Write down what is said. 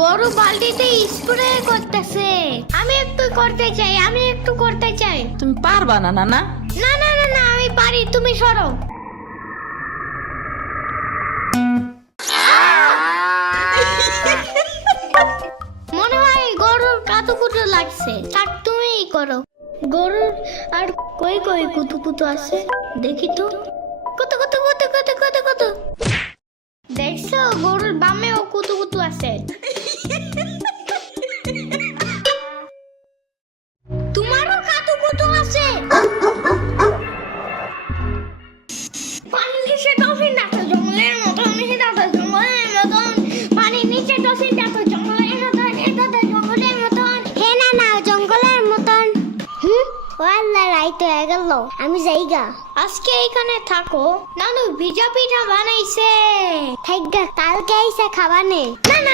গরু বালতিতে স্প্রে করতেছে। আমি একটু করতে চাই। তুমি পারবা না না না? না না না না, আমি পারি, তুমি সরো। মনে হয় গরুর কাতুকুতু লাগছে। থাক, তুমিই করো। গরুর আর কই কই কুতুকুতু আছে দেখি তো। কুতু কুতু কুতু কুতু কুতু কুতু। দেখছো, গরুর বামেও কুতুকুতু আছে। তোমারও কাতুকুতু আছে। পানির নিচে ডলফিন ডাকছে জঙ্গলের মতন, পানির নিচে ডলফিন ডাকছে জঙ্গলের মতন, জঙ্গলের মতন। হে না না, জঙ্গলের মতন। ও আল্লাহ, রাইত হয়ে গেল, আমি যাইগা। আজকে এখানে থাকো, নানু ভিজা পিঠা বানাইছে। থাইগা, কালকে আইসা খাবানে। না না